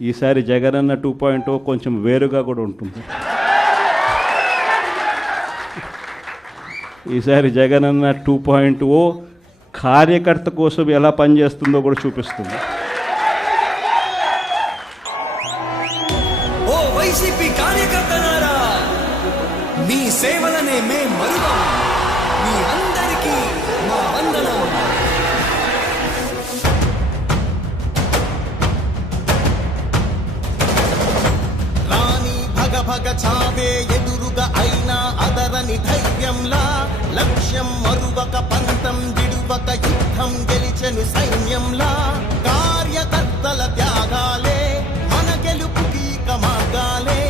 ఈసారి జగనన్న 2.0 కొంచెం వేరుగా కూడా ఉంటుంది. ఈసారి జగనన్న 2.0 కార్యకర్త కోసం ఎలా పనిచేస్తుందో కూడా చూపిస్తుంది. ఓ వైసీపీ కార్యకర్తలారా, మీ సేవలనే మే మరువం. మీ అందరికీ మా వందనం. రాణి భగ భగ చావే ఎదురుగా అయినా అదరని ధైర్యంలా, లక్ష్యం మరువక పంతం విడువక యుద్ధం గెలిచెను సైన్యంలా, కార్యకర్తల త్యాగాలే మన గెలుపుకి మార్గాలే,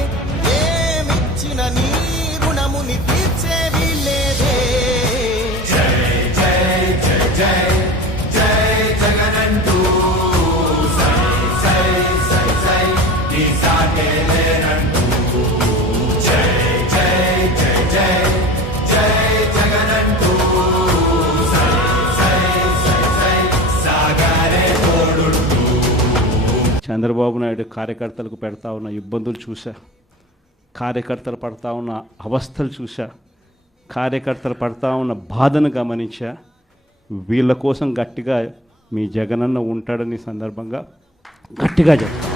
ఏమిచ్చిన నీ రుణముని తీర్చేవి లేదే. జై జై జై జై జై జగనంటూ సై సై సై సై ఈ సాగే లేనంటూ. జై జై జై జై జై జగనంటూ సై సై సై సై సాగరే తోడుంటూ. చంద్రబాబు నాయుడు కార్యకర్తలకు పెడతా ఉన్న ఇబ్బందులు చూశా, కార్యకర్తలు పడతా ఉన్న అవస్థలు చూశా, కార్యకర్తలు పడతా ఉన్న బాధను గమనించా. వీళ్ళ కోసం గట్టిగా మీ జగనన్న ఉంటాడని సందర్భంగా గట్టిగా చెప్తా.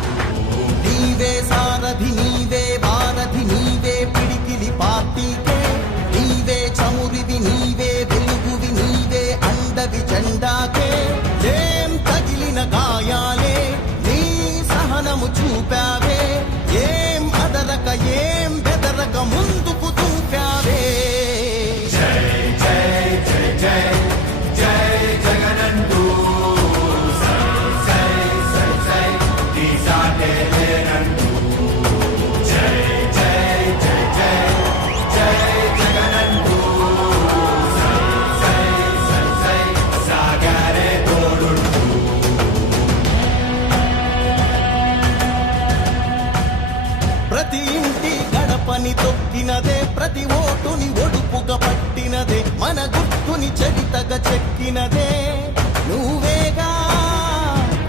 నీవే సారథి, నీవే వారధి, నీవే పిడికిలి పార్టీకే, నీవే చమురివి, నీవే వెలుగువి, నీవే అండవి జెండాకే. ఏం తగిలిన గాయాలే నీ సహనము చూపావే, ఏం అదరక ఏం బెదరక ముందుకు చూపావే. జై జై జై జై జై జగనంటూ సై సై సై సై ఈ సాగే లేనంటూ. జై జై జై జై జై జగనంటూ సై సై సై సై సాగరే తోడుంటూ. ప్రతి ఇంటి గడపని తొక్కినదే, ప్రతి ఓటుని ఒడుపుగా పట్టినదే, మన గుర్తుని చరితగా చెక్కినదే నువ్వేగా.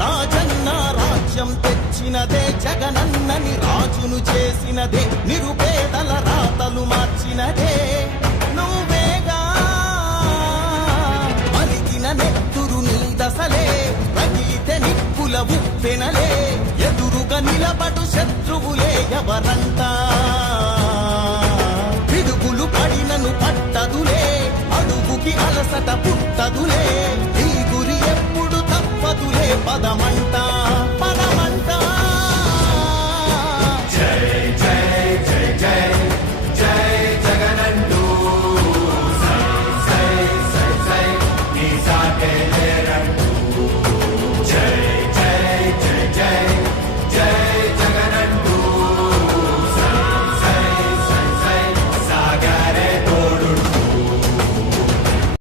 రాజన్న రాజ్యం తెచ్చినదే, జగనన్నని రాజును చేసినదే, నిరుపేదల రాతలు మార్చినదే నువ్వేగా. మరిగిన నెత్తురు నీ దశలే, రగిలితే నిప్పుల ఉప్పెనలే, ఎదురుగా నిలబడు శత్రువులే ఎవరంతా. పిడుగులు పడినను పట్టదులే, అడుగుకి అలసట పుట్టదులే, ఈ గురి ఎప్పుడు తప్పదులే పదమంట.